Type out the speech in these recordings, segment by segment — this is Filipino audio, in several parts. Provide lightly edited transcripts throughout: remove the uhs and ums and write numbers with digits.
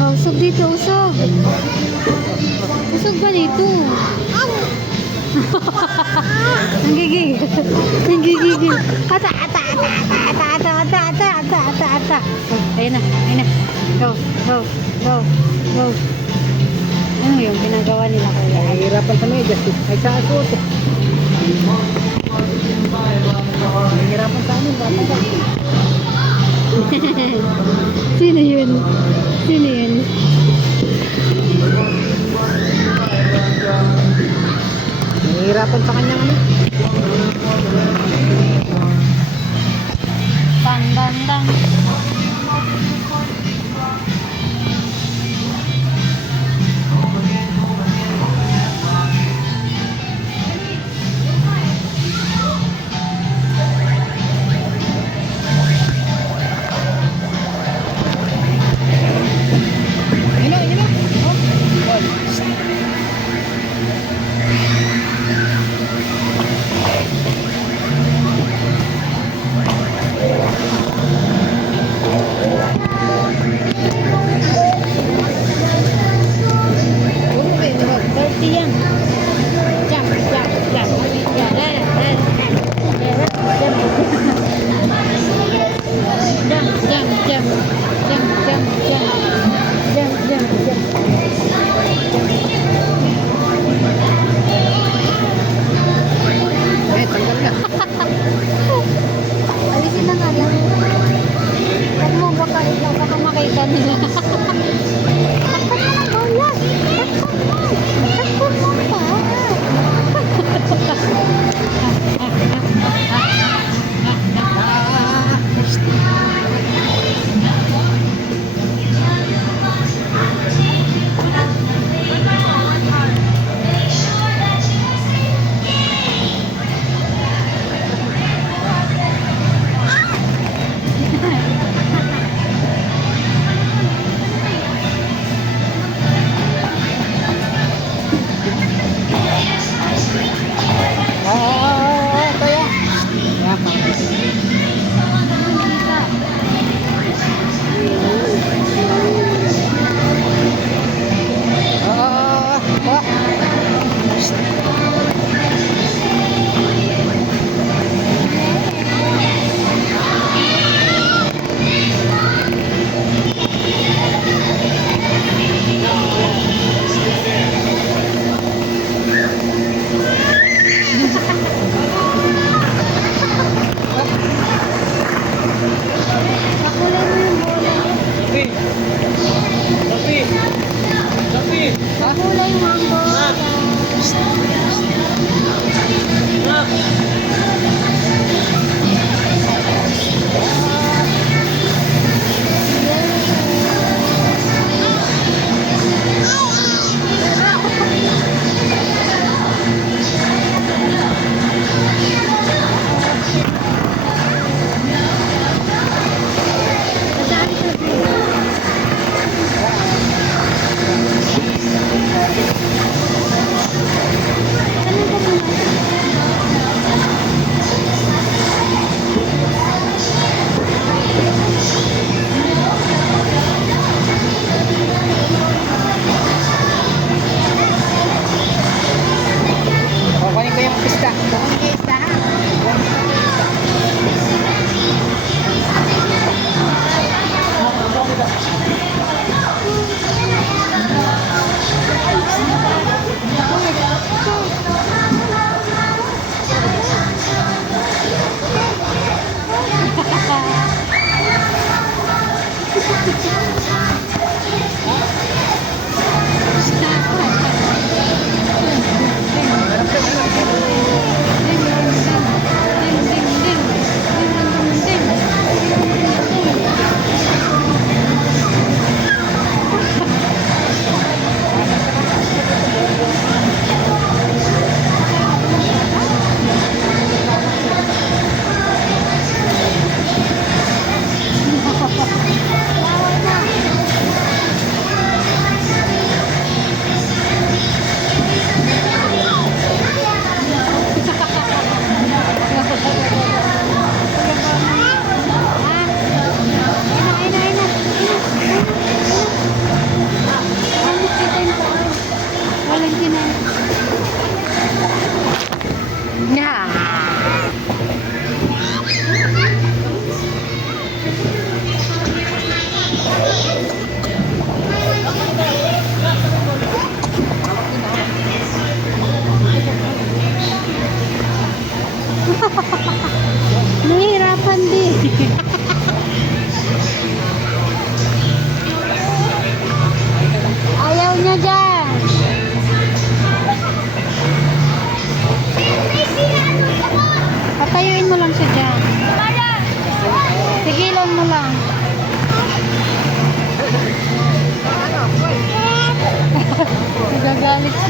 Oh, usog dito, usog. Usog ba dito? Ang gigil. Ang gigil. Ata, ata, ata, ata, ata, ata, ata, ata, ata. Oh, ayun na, ayun na. Go, go, go, go. Ano yung ginagawa nila kuya? Nahihirapan sa medyas. Ay sa asot. Nahihirapan sa amin. Bata ba? Sino yun? Sino yun? Nahihirapan sa kanyang ano. Dan, dan, dan. Alisin na nga lang. Huwag mo baka makita nila. Takpan mo na, takpan mo pa.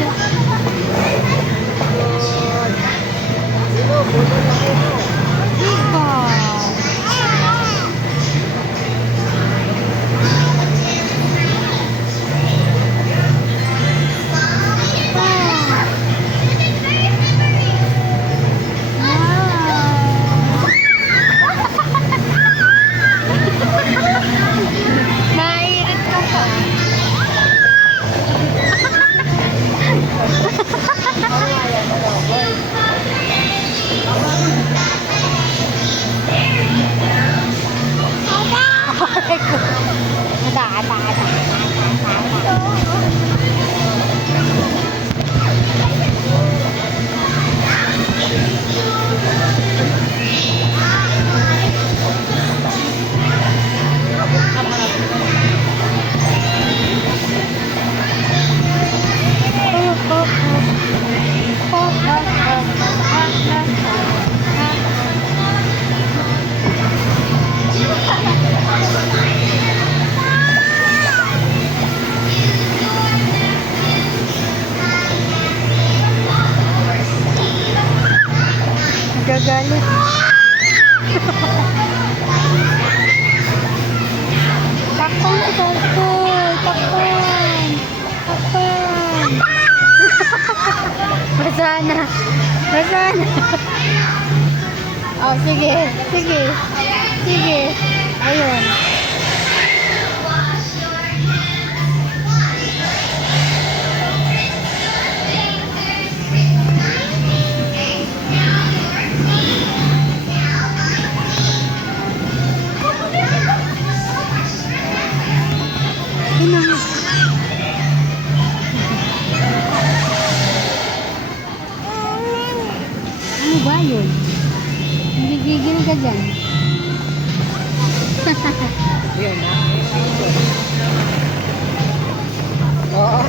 siya. Diba? Naiirit ka pa. Gagalit. Takpan si Tartoy. Takpan. Takpan. Basana. Basana. Oh, sige. Sige. Sige. Ayun. Ano ba yun? Nagigigil ka dyan. Yun na. Oo.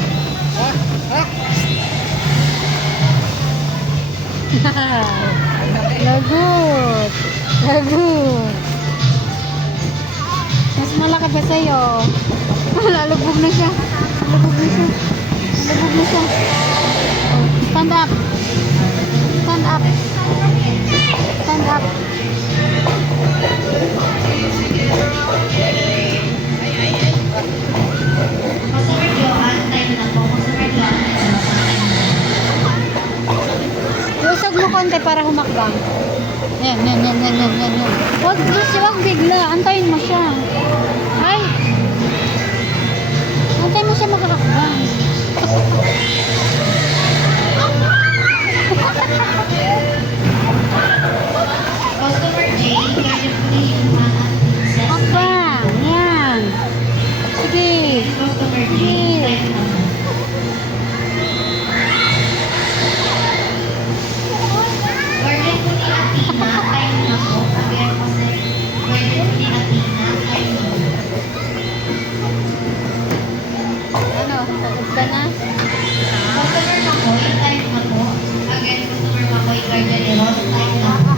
Lagot. Lagot. Mas malaki pa sa'yo. Lalubog na siya. Lalubog na siya. Lalubog na siya. Oh, stand up. Stand up. Stand up. Lusog mo konti para humakbang. Yan. Huwag bigla. Antayin mo siya. Ay! Antayin mo siya makakakbang. Customer J, kaya po yung mga Hakbang. Yan. Sige. Customer J, time na po. Order po ni Athena, time na po. Again po sir. Order po ni Athena, time na po. Ano? Sagad ka na? Customer Makoy, time na po. Again, customer Makoy, Garganeros, time na po.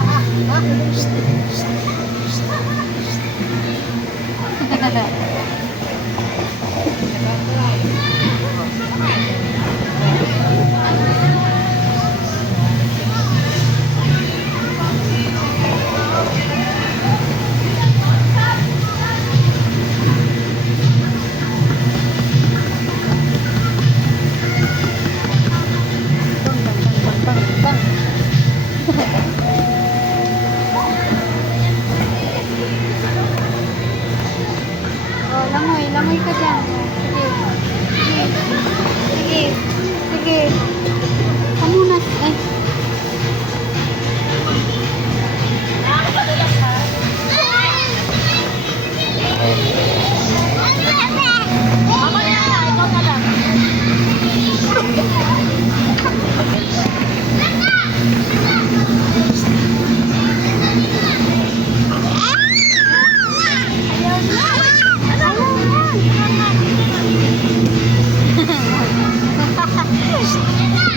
Bang. Oh, langoy ka dyan. Sige. Pamunas. Ay. Ayaw na.